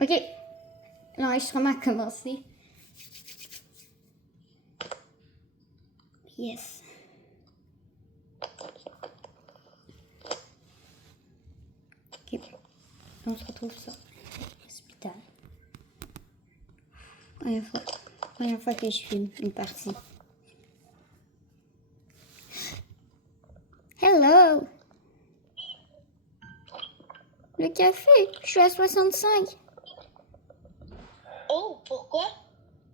Ok. L'enregistrement a commencé. Yes. Ok. On se retrouve ça. Hospital. Première fois que je filme une partie. Hello! Le café, je suis à 65. Oh, pourquoi?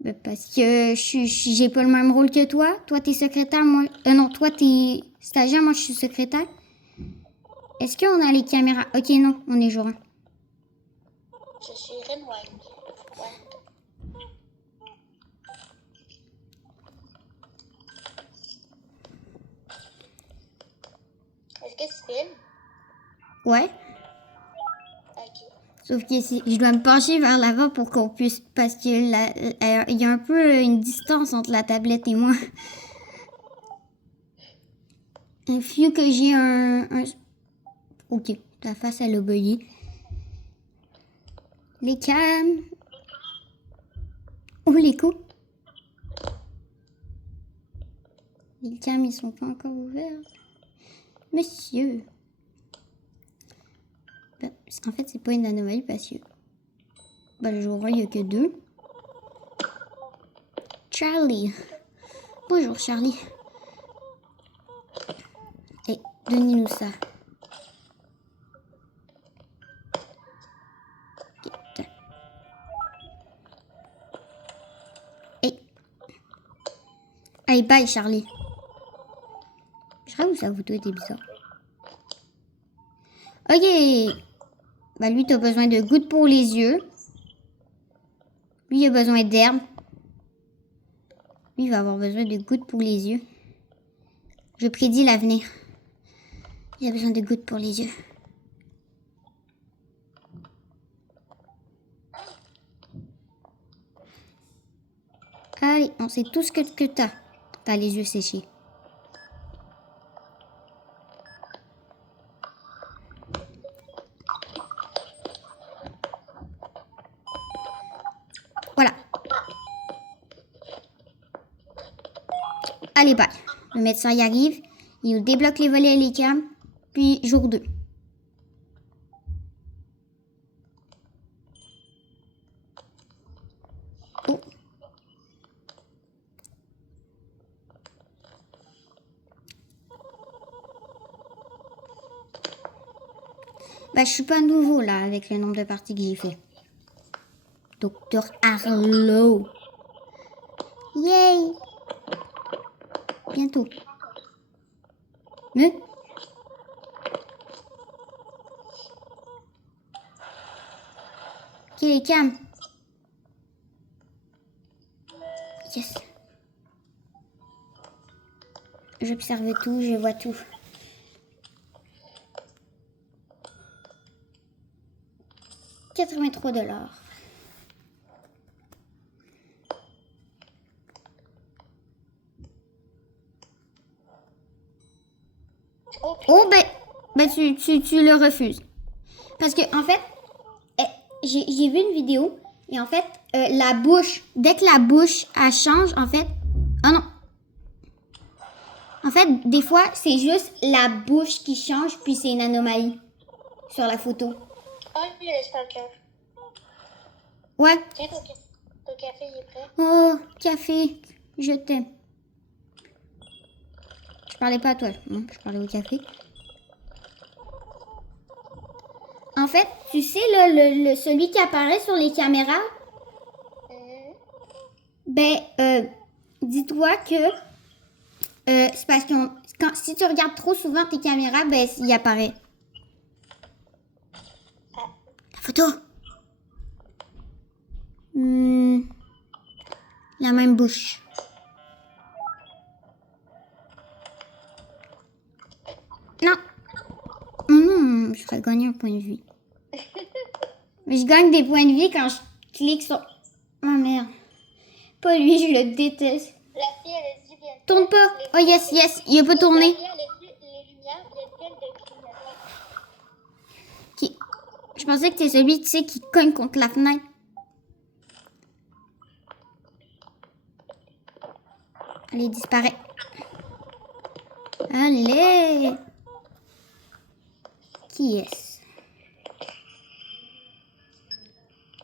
Ben parce que j'ai pas le même rôle que toi. Toi, t'es secrétaire, moi... non, toi, t'es stagiaire, moi, je suis secrétaire. Est-ce qu'on a les caméras? Ok, non, on est jour 1. Je suis Renwang. Est-ce que tu filmes? Ouais. Ok. Sauf que je dois me pencher vers l'avant pour qu'on puisse... Parce que il y a un peu une distance entre la tablette et moi. Vu que j'ai un... Ok, ta face, elle a bugué. Les cams... Oh, les coups. Les cams, ils sont pas encore ouverts. Monsieur. Ben, en fait, c'est pas une anomalie parce que... Ben, le jour 1, il n'y a que 2. Charlie. Bonjour, Charlie. Hey, donnez-nous ça. Ok, tiens. Hey. Allez, bye, Charlie. Je crois que sa photo était bizarre. Ok. Bah, lui, t'as besoin de gouttes pour les yeux. Lui, il a besoin d'herbe. Lui, il va avoir besoin de gouttes pour les yeux. Je prédis l'avenir. Il a besoin de gouttes pour les yeux. Allez, on sait tout ce que t'as. T'as les yeux séchés. Voilà. Allez, bye. Le médecin y arrive. Il nous débloque les volets et les cams. Puis, jour 2. Oh. Bah, je suis pas nouveau, là, avec le nombre de parties que j'ai fait. Docteur Arlo. Yay! Bientôt. Mais... Ok, les cams. Yes. J'observe tout, je vois tout. $83. Oh, ben tu le refuses. Parce que, en fait, j'ai vu une vidéo, et en fait, la bouche, dès que la bouche, elle change, en fait... Oh non. En fait, des fois, c'est juste la bouche qui change, puis c'est une anomalie sur la photo. Oh, il laisse pas le café. Ouais. Tiens, ton café, il est prêt. Oh, café, je t'aime. Je parlais pas à toi, non, je parlais au café. En fait, tu sais, celui qui apparaît sur les caméras, dis-toi que c'est parce que si tu regardes trop souvent tes caméras, ben, il apparaît. La photo. La même bouche. Non. Je ferais gagner un point de vie. Mais je gagne des points de vie quand je clique sur... Oh merde. Pas lui, je le déteste. La fille, elle a dit bien. Tourne pas. Oh yes, yes, il peut tourner. La fille, elle a dit les lumières, il y a telle de clignotant. Ok. Je Je pensais que t'es celui, tu sais, qui cogne contre la fenêtre. Allez, disparaît. Allez. Qui est-ce?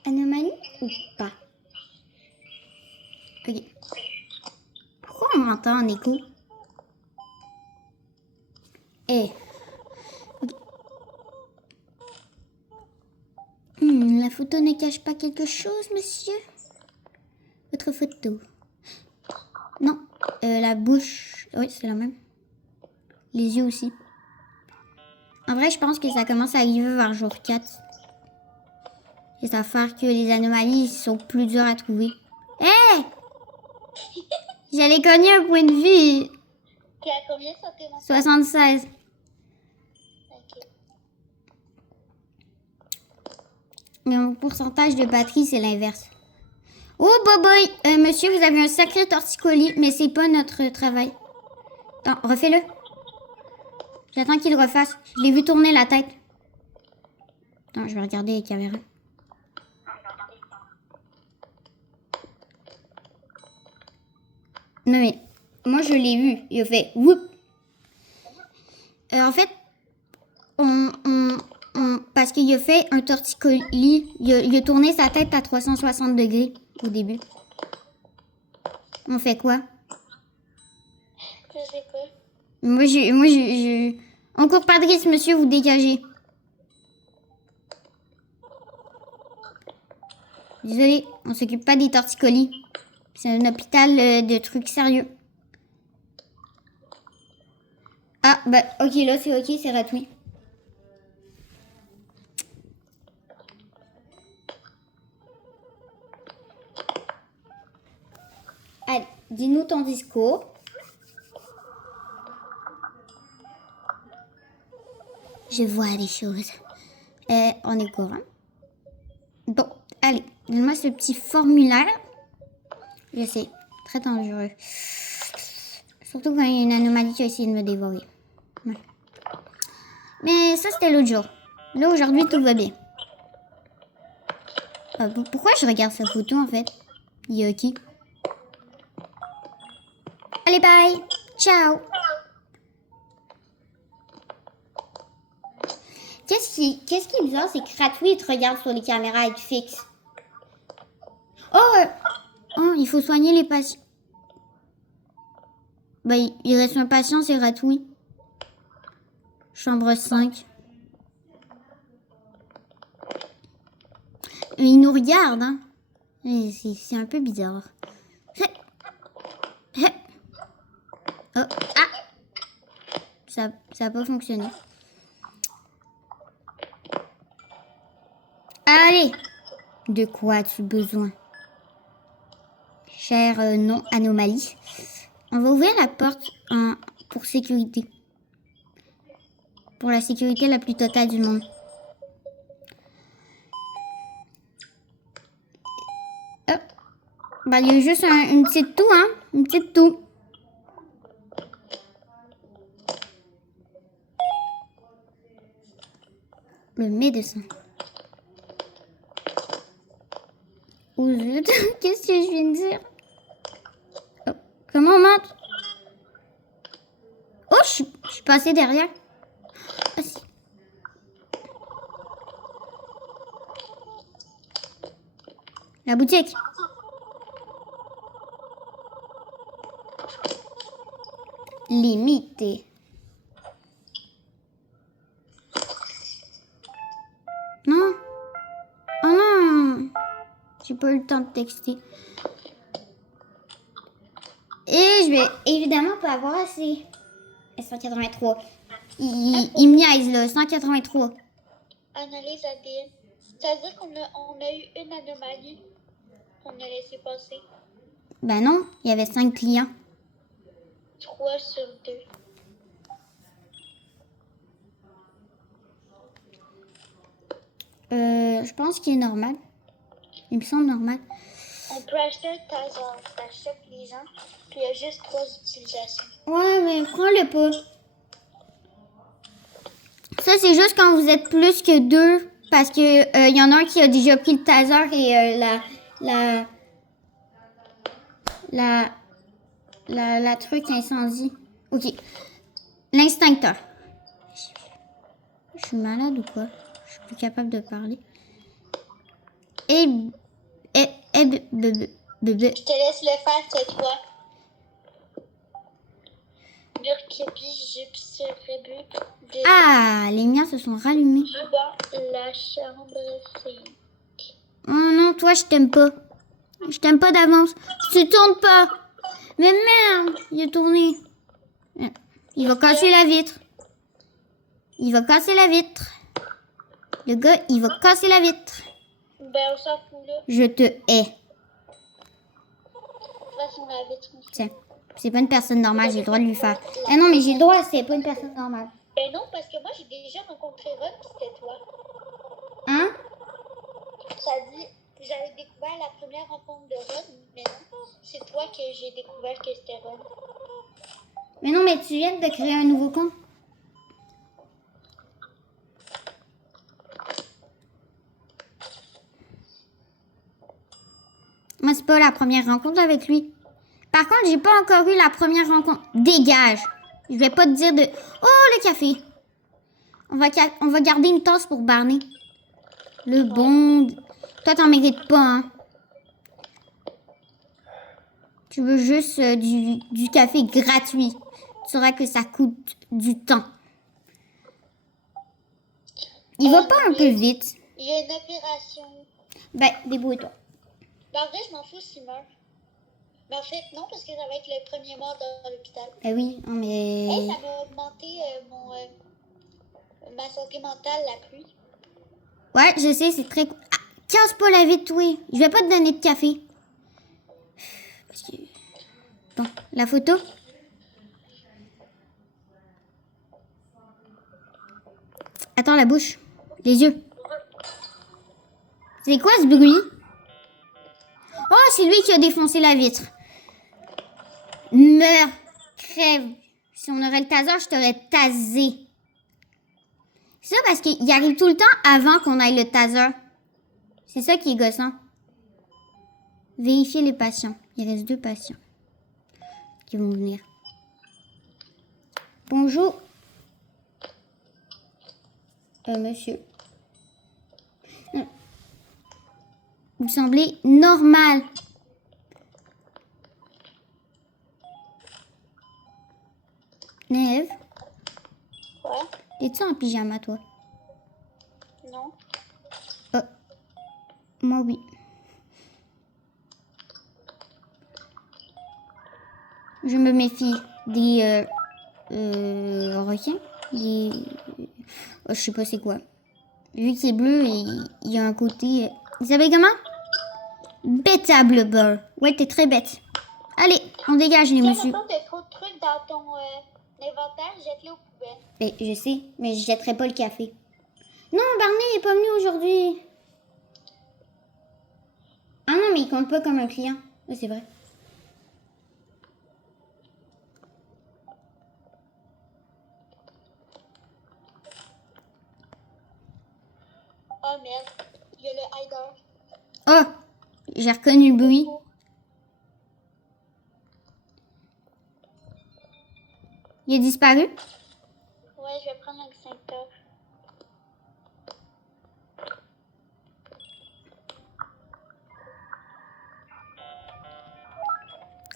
Anomalie ou pas? Ok. Pourquoi on m'entend en écho? Eh. Ok. La photo ne cache pas quelque chose, monsieur? Votre photo. Non. La bouche. Oui, c'est la même. Les yeux aussi. En vrai, je pense que ça commence à arriver vers jour 4. Et ça va faire que les anomalies sont plus dures à trouver. Hé! Hey! J'allais cogner un point de vue. T'es à combien sur tes mensages? 76. Ok. Mais mon pourcentage de batterie, c'est l'inverse. Oh, boboy! Monsieur, vous avez un sacré torticolis, mais c'est pas notre travail. Attends, refais-le. J'attends qu'il le refasse. Je l'ai vu tourner la tête. Attends, je vais regarder les caméras. Non mais, moi je l'ai vu. Il a fait whoop. En fait, parce qu'il a fait un torticolis, il a tourné sa tête à 360 degrés au début. On fait quoi? Je sais pas. On court pas de risque, monsieur, vous dégagez. Désolé, on s'occupe pas des torticolis. C'est un hôpital de trucs sérieux. Ah, bah, ok, là, c'est ok, c'est Ratoui. Allez, dis-nous ton discours. Je vois des choses. On est au courant. Bon, allez, donne-moi ce petit formulaire. Je sais, très dangereux. Surtout quand il y a une anomalie qui a essayé de me dévorer. Ouais. Mais ça, c'était l'autre jour. Là, aujourd'hui, tout va bien. Pourquoi je regarde sa photo, en fait? Il y a qui? Allez, bye! Ciao! Qu'est-ce qui est bizarre, c'est que Ratoui te regarde sur les caméras et te fixe. Oh, il faut soigner les patients. Bah, il reste un patient, c'est Ratoui. Chambre 5. Il nous regarde, hein. C'est un peu bizarre. Oh, ah! Ça a pas fonctionné. Allez! De quoi as-tu besoin? Chère non-anomalie. On va ouvrir la porte pour sécurité. Pour la sécurité la plus totale du monde. Hop. Bah, il y a juste une petite toux, hein. Une petite toux. Le médecin. Oh zut, qu'est-ce que je viens de dire? Oh, comment on monte? Oh, je suis passée derrière. Ah, si. La boutique. Limité. Non. Oh non. J'ai pas eu le temps de texter. Et je vais évidemment pas avoir assez. 183. Il me niaise là, 183. Analyse ADN. C'est-à-dire qu'on a eu une anomalie qu'on a laissé passer. Ben non, il y avait 5 clients. 3 sur 2. Je pense qu'il est normal. Il me semble normal. On peut acheter un taser, t'achètes les gens, puis il y a juste 3 utilisations. Ouais, mais prends-le pas. Ça, c'est juste quand vous êtes plus que 2 Parce que y en a un qui a déjà pris le taser et la truc incendie. Ok. L'instincteur. Je suis malade ou quoi? Je suis plus capable de parler. Bébé. Je te laisse le faire cette fois. Ah, les miens se sont rallumés. Dans la chambre 5. Oh non, toi, je t'aime pas. Je t'aime pas d'avance. Tu tournes pas. Mais merde, il a tourné. Il va casser la vitre. Il va casser la vitre. Le gars, il va casser la vitre. Ben, on s'en fout, là. Je te hais. Façon, la vitre. Tiens, c'est pas une personne normale, j'ai le droit de lui faire. Ah non, mais j'ai le droit, c'est pas une personne normale. Ben non, parce que moi, j'ai déjà rencontré Ron, pis c'était toi. Hein? Ça dit, j'avais découvert la première rencontre de Ron, mais non, c'est toi que j'ai découvert que c'était Ron. Mais non, mais tu viens de créer un nouveau compte. Moi, c'est pas la première rencontre avec lui. Par contre, j'ai pas encore eu la première rencontre. Dégage! Je vais pas te dire de... Oh, le café! On va garder une tasse pour Barney. Le bon... Toi, t'en mérites pas, hein? Tu veux juste du café gratuit. Tu sauras que ça coûte du temps. Il va pas un peu vite. Il y a une opération. Ben, débrouille-toi. Ben, en vrai, je m'en fous s'il meurt. Mais en fait, non, parce que ça va être le premier mort dans l'hôpital. Ben oui, non, mais... Hey, ça m'a augmenté ma santé mentale, la pluie. Ouais, je sais, c'est très... Ah, casse pas la vitre, oui. Je vais pas te donner de café. Parce que... Bon, la photo. Attends, la bouche. Les yeux. C'est quoi ce bruit? Oh, c'est lui qui a défoncé la vitre. Meurs. Crève. Si on aurait le taser, je t'aurais tasé. C'est ça parce qu'il arrive tout le temps avant qu'on aille le taser. C'est ça qui est gossant. Vérifier les patients. Il reste 2 patients qui vont venir. Bonjour. Monsieur. Vous semblez normal. Neve, Ouais? t'es-tu en pyjama, toi? Non? Moi, oui. Je me méfie des requins. Je sais pas c'est quoi. Vu qu'il est bleu, il y a un côté... Il s'appelle comment? Bêta Blubber. Ouais, t'es très bête. Allez, on dégage les monsieur. Quand t'as trop de trucs dans ton inventaire, jette-les aux poubelles. Mais je sais, mais je jetterai pas le café. Non, Barney n'est pas venu aujourd'hui. Ah non, mais il compte pas comme un client. Oui, c'est vrai. Oh merde, il y a le hider. Oh, j'ai reconnu le bruit. Il a disparu? Ouais, je vais prendre l'extincteur.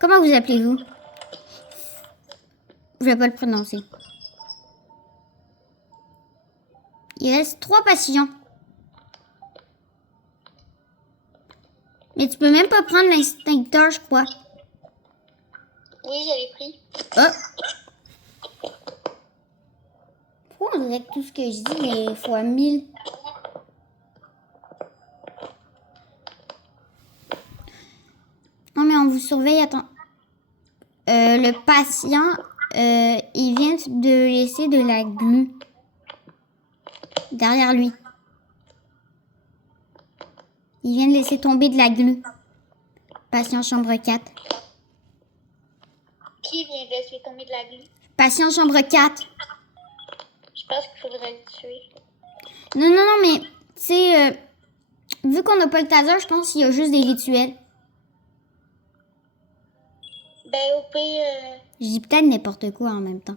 Comment vous appelez-vous? Je vais pas le prononcer. Il reste 3 patients. Mais tu peux même pas prendre l'instincteur, je crois. Oui, je l'ai pris. Oh! Pourquoi on dirait que tout ce que je dis est fois 1000? Non, mais on vous surveille, attends. Le patient, il vient de laisser de la glu derrière lui. Il vient de laisser tomber de la glu. Patient chambre 4. Qui vient de laisser tomber de la glu? Patient chambre 4. Je pense qu'il faudrait le tuer. Non, non, non, mais Tu sais, vu qu'on n'a pas le taser, je pense qu'il y a juste des rituels. Ben, au pire, Je dis peut-être n'importe quoi en même temps.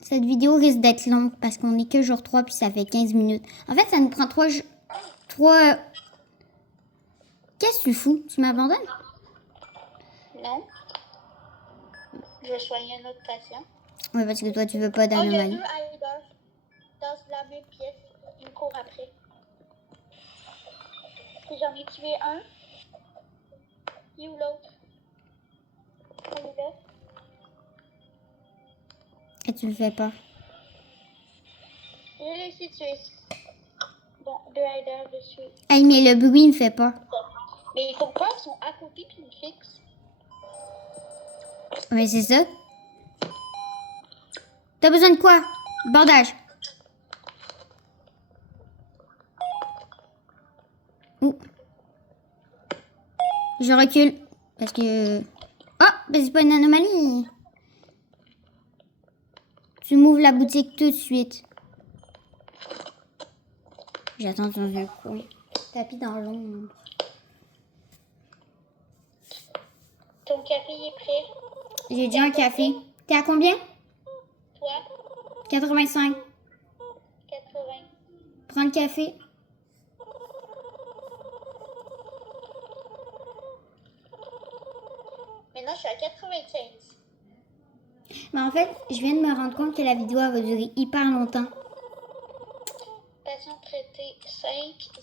Cette vidéo risque d'être longue parce qu'on est que jour 3 puis ça fait 15 minutes. En fait, ça nous prend 3... Qu'est-ce que tu fous? Tu m'abandonnes? non. Je vais soigner un autre patient. Ouais, parce que toi, tu veux pas Oh, il y a d'anomalie. 2 hiders dans la même pièce. Ils me courent après. Puis j'en ai tué un. Et où l'autre? Elle est là. Et tu me fais pas. J'ai réussi à tuer. Bon, 2 hiders dessus. Hey, mais le bruit me fait pas. Mais il faut pas qu'ils sont à côté puis ils me fixent. Ouais, c'est ça. T'as besoin de quoi? Bandage. Ouh. Je recule. Parce que... Oh, ben c'est pas une anomalie. Tu m'ouvres la boutique tout de suite. J'attends dans un coin. Tapis dans l'ombre. Ton café il est prêt. J'ai déjà un café. T'es à combien? Toi, 85. 80. Prends le café. Maintenant, je suis à 95. Mais en fait, je viens de me rendre compte que la vidéo elle va durer hyper longtemps. Patient traité 5,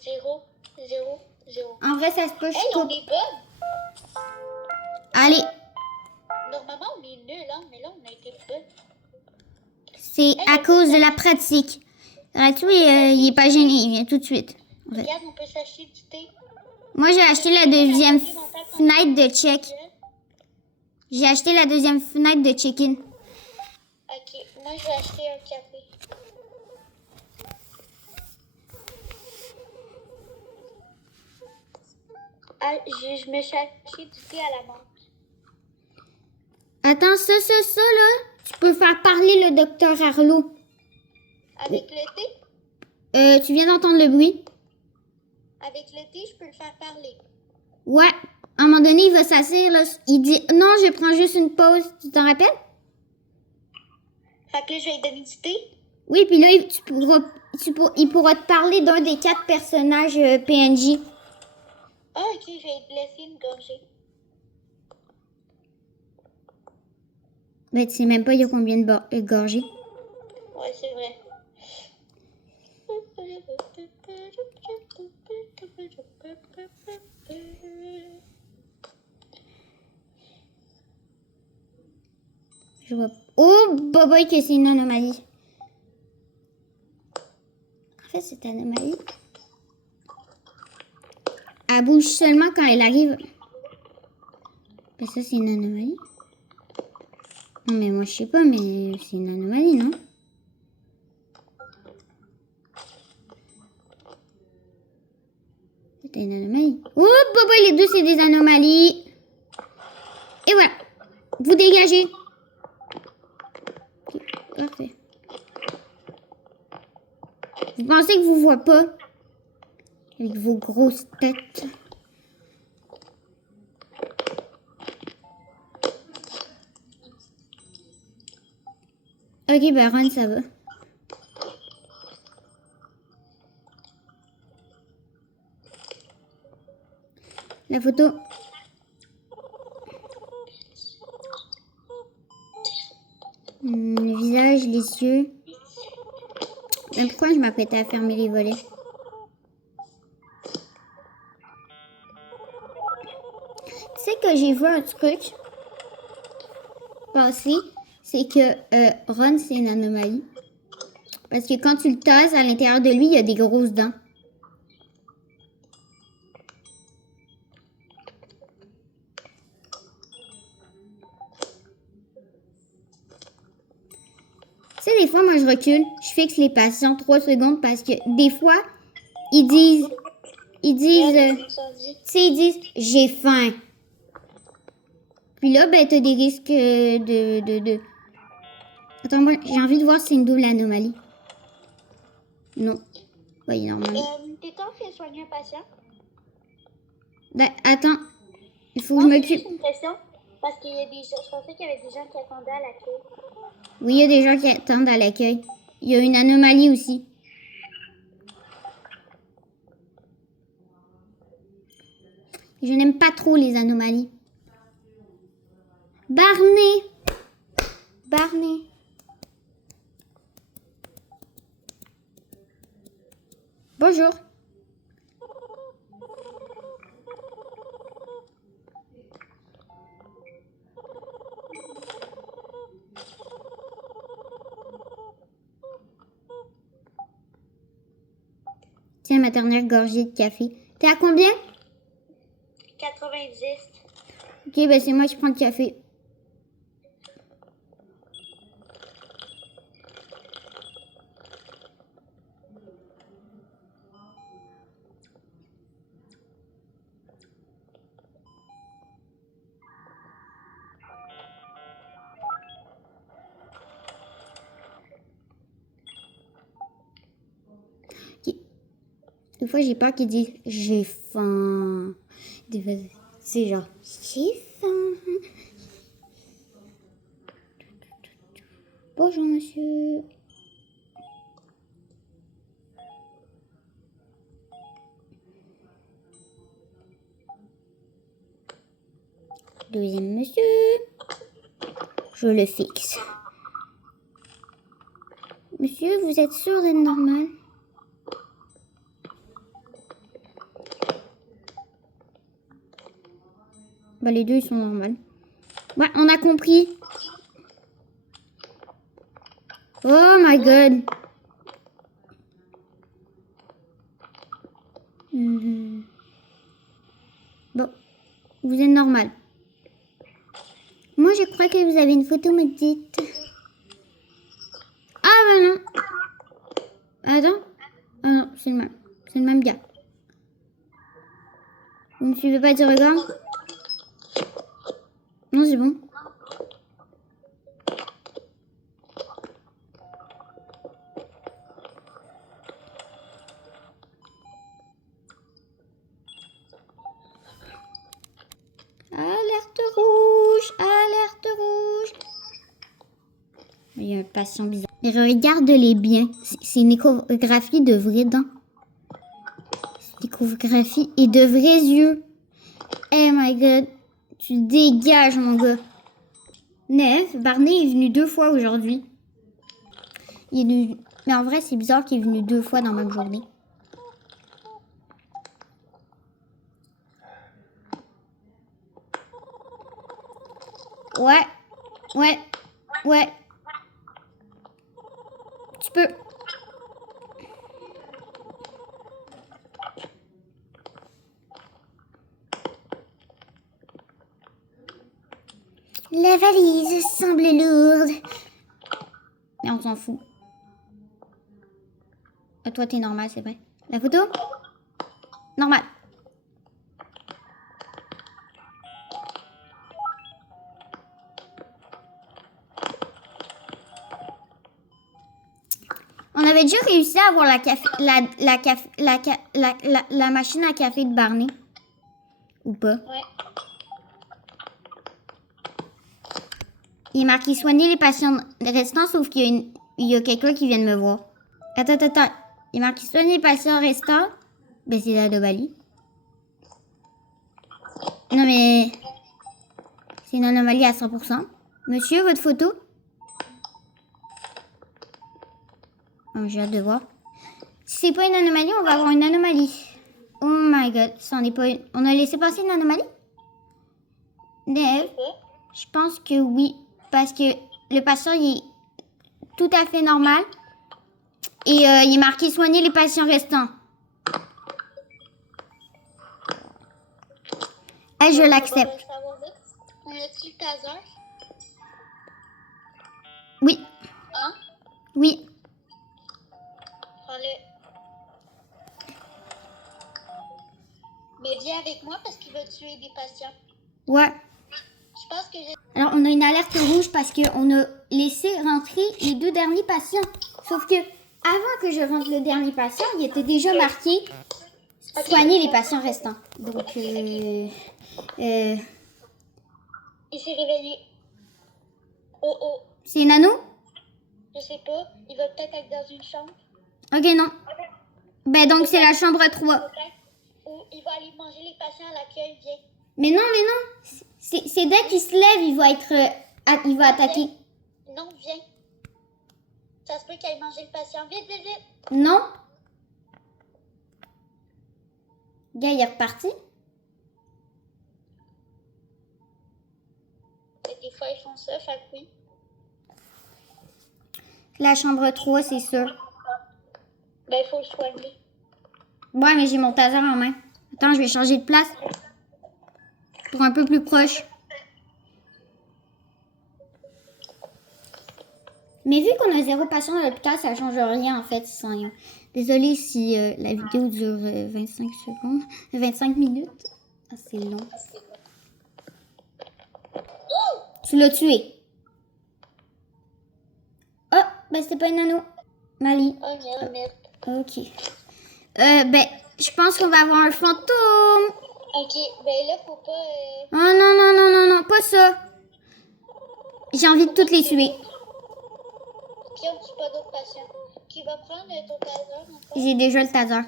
0, 0, 0. En vrai, ça se peut, je Hey, on coupe. est bonne. Allez, Normalement, on est nul, hein, mais là, on a été bonne. c'est à cause de la pratique. Ratou, il est pas gêné, il vient tout de suite. En fait. Regarde, on peut s'acheter du thé. Moi, j'ai acheté la deuxième fenêtre de check. J'ai acheté la deuxième fenêtre de check-in. Ok, moi, je vais acheter un café. Ah, je me suis acheté du thé à la menthe. Attends, ça, là. Tu peux faire parler le docteur Arlo. Avec le thé? Tu viens d'entendre le bruit? Avec le thé, je peux le faire parler. Ouais. À un moment donné, il va s'asseoir, là. Il dit, non, je prends juste une pause. Tu t'en rappelles? Fait que là, je vais lui donner du thé. Oui, puis là, il pourra te parler d'un des 4 personnages PNJ. Ah, ok, je vais te laisser une gorgée. Ben, tu sais même pas il y a combien de gorgées. Ouais, c'est vrai. Je vois. Oh, boboy, que c'est une anomalie. En fait, cette anomalie, elle bouge seulement quand elle arrive. Ben, ça, c'est une anomalie. Non, mais moi, je sais pas, mais c'est une anomalie, non? C'est une anomalie. Oh, boboy, les deux, c'est des anomalies. Et voilà. Vous dégagez. Ok, parfait. Vous pensez que vous voyez pas? Avec vos grosses têtes. Ok, ben Ron, ça va. La photo. Le visage, les yeux. Mais pourquoi je m'apprêtais à fermer les volets? Tu sais que j'ai vu un truc passer, c'est que Ron, c'est une anomalie. Parce que quand tu le tasses, à l'intérieur de lui, il y a des grosses dents. Tu sais, des fois, moi, je recule. Je fixe les patients 3 secondes parce que des fois, ils disent, tu sais, ils disent, j'ai faim. Puis là, ben, t'as des risques de... Attends, moi, j'ai envie de voir si c'est une double anomalie. Non. Oui, normalement. T'es temps fait soigner un patient? Attends, il faut que Non, je c'est m'occupe. juste une question. Parce qu'il y a des gens, je pensais qu'il y avait des gens qui attendaient à l'accueil. Oui, il y a des gens qui attendent à l'accueil. Il y a une anomalie aussi. Je n'aime pas trop les anomalies. Barney. Barney. Bonjour. Tiens, ma dernière gorgée de café. T'es à combien? 90. Ok, ben c'est moi qui prends le café. Ok. Des fois, j'ai peur qu'ils disent j'ai faim. Des fois, c'est genre j'ai faim. Bonjour, monsieur. Deuxième monsieur. Je le fixe. Monsieur, vous êtes sûr d'être normal? Bah, les deux, ils sont normaux. Ouais, on a compris. Oh my god. Bon, vous êtes normal. Moi, je crois que vous avez une photo, me dites. Ah, bah non. Attends. Ah non, c'est le même. C'est le même gars. Vous ne suivez pas du regard? Non, c'est bon. Alerte rouge, alerte rouge. Il y a un patient bizarre. Mais regarde-les bien. C'est une échographie de vraies dents. C'est une échographie et de vrais yeux. Oh my god. Tu dégages, mon gars. Nef, Barney est venu 2 fois aujourd'hui. Mais en vrai, c'est bizarre qu'il est venu 2 fois dans la même journée. Ouais. Ouais. Ouais. Tu peux. La valise semble lourde. Mais on s'en fout. Toi, t'es normal, c'est vrai. La photo? Normal. On avait déjà réussi à avoir la machine à café de Barney. Ou pas? Ouais. Il est marqué soigner les patients restants, sauf qu'il y a quelqu'un qui vient de me voir. Attends. Il est marqué soigner les patients restants. Ben, c'est l'anomalie. Non, mais c'est une anomalie à 100%. Monsieur, votre photo? Oh, j'ai hâte de voir. Si c'est pas une anomalie, on va avoir une anomalie. Oh my god, ça en est pas une. On a laissé passer une anomalie? Neve, je pense que oui. Parce que le patient, il est tout à fait normal. Et il est marqué soigner les patients restants. Ah, je l'accepte. On a-tu le taser? Oui. Hein? Oui. Prends-le. Mais viens avec moi parce qu'il va tuer des patients. Ouais. Je pense que j'ai... Alors, on a une alerte rouge parce qu'on a laissé rentrer les 2 derniers patients. Sauf que, avant que je rentre le dernier patient, il était déjà marqué soigner les patients restants. Donc, Il s'est réveillé. Oh oh, c'est Nano? je sais pas. Il va peut-être être dans une chambre. Ok, non. Ben, donc, c'est la chambre 3. Peut-être. Ou il va aller manger les patients à l'accueil. Viens. Mais non. C'est dès qu'il se lève, il va être... il va attaquer. Non, viens. Ça se peut qu'il aille manger le patient. Vite, vite, vite. Non? Le gars, il est reparti. Et des fois, ils font ça, fait que oui. La chambre 3, c'est sûr. Ben, il faut le soigner. Ouais, mais j'ai mon taser en main. Attends, je vais changer de place. Pour un peu plus proche. Mais vu qu'on a 0 patient à l'hôpital, ça change rien en fait. Désolée si la vidéo dure 25 secondes. 25 minutes. Ah, c'est long. Tu l'as tué. Oh, ben c'était pas une nano. Mali. Oh, merde, merde. Ok. Ben, je pense qu'on va avoir un fantôme. Ok, ben là, faut pas... Oh non, pas ça. J'ai envie de toutes les tuer. Puis on tue pas d'autres patients. Qui va prendre ton taser encore? J'ai déjà le taser.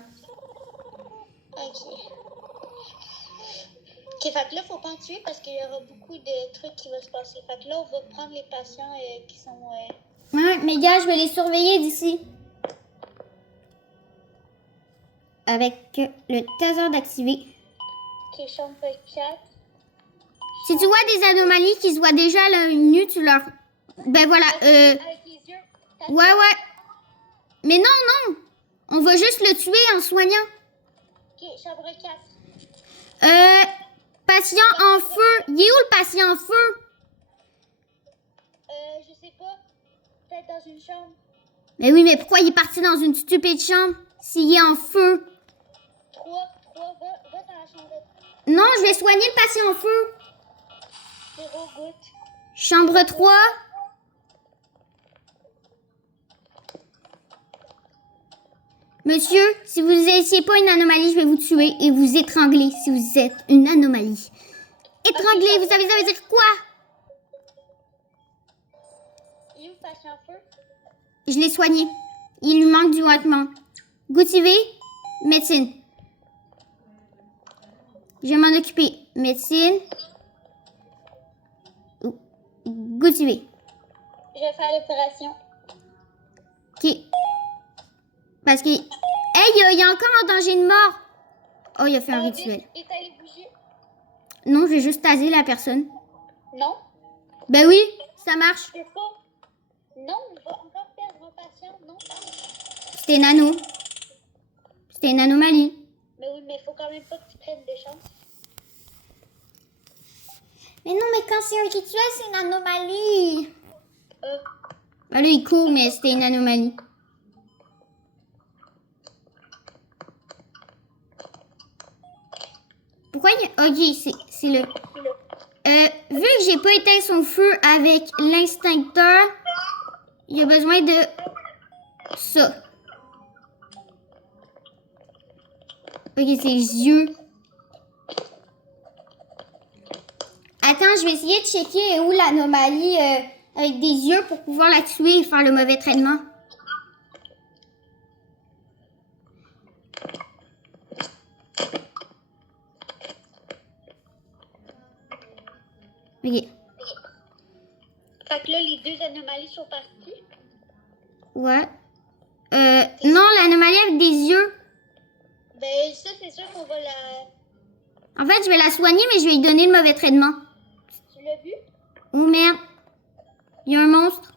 Ok. Ok, fait que là, faut pas en tuer parce qu'il y aura beaucoup de trucs qui vont se passer. Fait que là, on va prendre les patients qui sont... Ouais, mais gars, je vais les surveiller d'ici. Avec le taser d'activer. qui chambre 4. Si tu vois des anomalies qui se voient déjà à l'œil nu, tu leur... Ben voilà, Avec les yeux. Ouais. Mais non. On va juste le tuer en soignant. Ok, chambre 4. Patient en feu. Il est où le patient en feu? Je sais pas. Peut-être dans une chambre. Mais oui, mais pourquoi il est parti dans une stupide chambre s'il est en feu? 3, va dans la chambre. Non, je vais soigner le patient en feu. 0 goutte. Chambre 3. Monsieur, si vous n'étiez pas une anomalie, je vais vous tuer et vous étrangler si vous êtes une anomalie. Étrangler, vous savez ça veut dire quoi? Il est où le patient en feu? Je l'ai soigné. Il lui manque du vêtement. Goutiver, médecine. Je vais m'en occuper. Médecine. Goutiver. Je vais faire l'opération. Ok. Parce que... Hey, il y a encore un danger de mort. Oh, il a fait un rituel. Et t'as les bougies? Non, je vais juste taser la personne. Non. Ben oui, ça marche. C'est pas. Non, on va encore perdre un patient, non? C'était une ano. C'était une anomalie. Mais oui, mais faut quand même pas que tu prennes des chances. Mais non, mais quand c'est un rituel, c'est une anomalie. Ben là, il court, mais c'était une anomalie. Pourquoi il y a... Ok, c'est le... Vu que j'ai pas éteint son feu avec l'instincteur, il a besoin de ça. Ok, ses yeux. Attends, je vais essayer de checker où l'anomalie avec des yeux pour pouvoir la tuer et faire le mauvais traitement. Ok. Fait que là, les 2 anomalies sont parties. Ouais. Non, l'anomalie avec des yeux. Ben, ça, c'est sûr qu'on va la... En fait, je vais la soigner, mais je vais lui donner le mauvais traitement. Tu l'as vu? Oh merde. Il y a un monstre.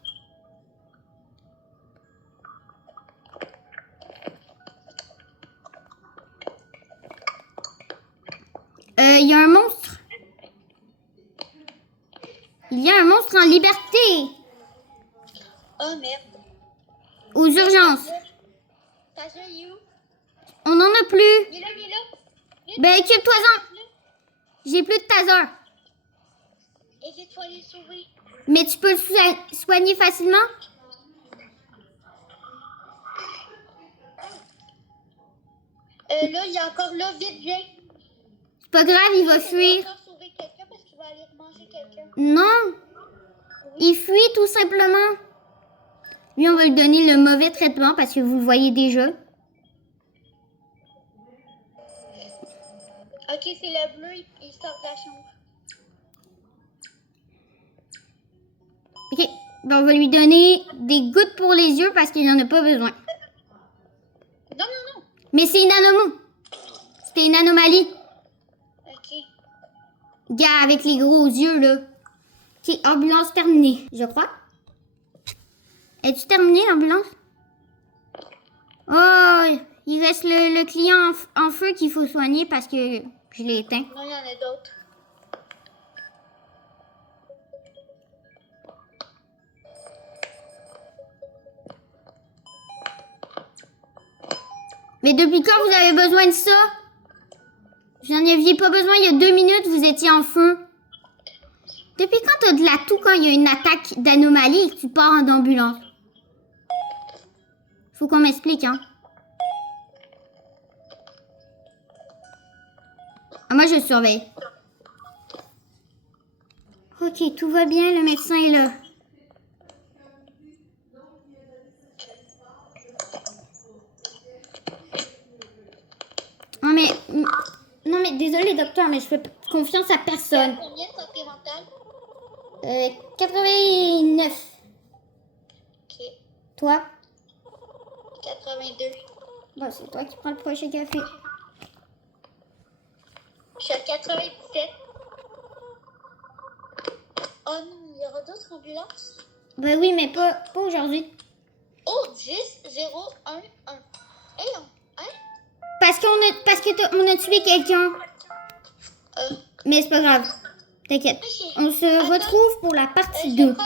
Il y a un monstre. Il y a un monstre en liberté. Oh, merde. Aux urgences. T'as ça, il est où? On n'en a plus. Il est là, il est là. Vite, Ben, occupe-toi-en. J'ai plus de taser. et vite, faut aller le sauver. Mais tu peux le soigner facilement? Là, il est encore là. Vite, viens. C'est pas grave, il va Il fuir. va encore sauver quelqu'un parce qu'il va aller manger quelqu'un. Non, il fuit tout simplement. Lui, on va lui donner le mauvais traitement parce que vous le voyez déjà. Ok, c'est le bleu, il sort de la chambre. Ok, ben, on va lui donner des gouttes pour les yeux parce qu'il n'en a pas besoin. Non, non, non. Mais c'est une anomalie. C'était une anomalie. Ok. Gars, avec les gros yeux, là. Ok, ambulance terminée, je crois. Es-tu terminé, l'ambulance? Oh, il reste le client en feu qu'il faut soigner parce que je l'ai éteint. Non, il y en a d'autres. Mais depuis quand vous avez besoin de ça? Vous n'en aviez pas besoin il y a 2 minutes, vous étiez en feu. Depuis quand t'as de la toux quand il y a une attaque d'anomalie et que tu pars en ambulance? Faut qu'on m'explique, hein. Ah, moi, je surveille. Ok, tout va bien, le médecin est là. Non mais désolé docteur, mais je fais confiance à personne. Combien de santé mentale? 89. Ok. Toi? 82. Bon, c'est toi qui prends le prochain café. Je suis à 97. Oh non, il y aura d'autres ambulances? Ben oui, mais pas aujourd'hui. Oh, 10, 0, 1, 1. Hey, hein? Parce qu'on a tué quelqu'un. Mais c'est pas grave. T'inquiète. Ok. On se Attends. retrouve pour la partie Je vais 2. prendre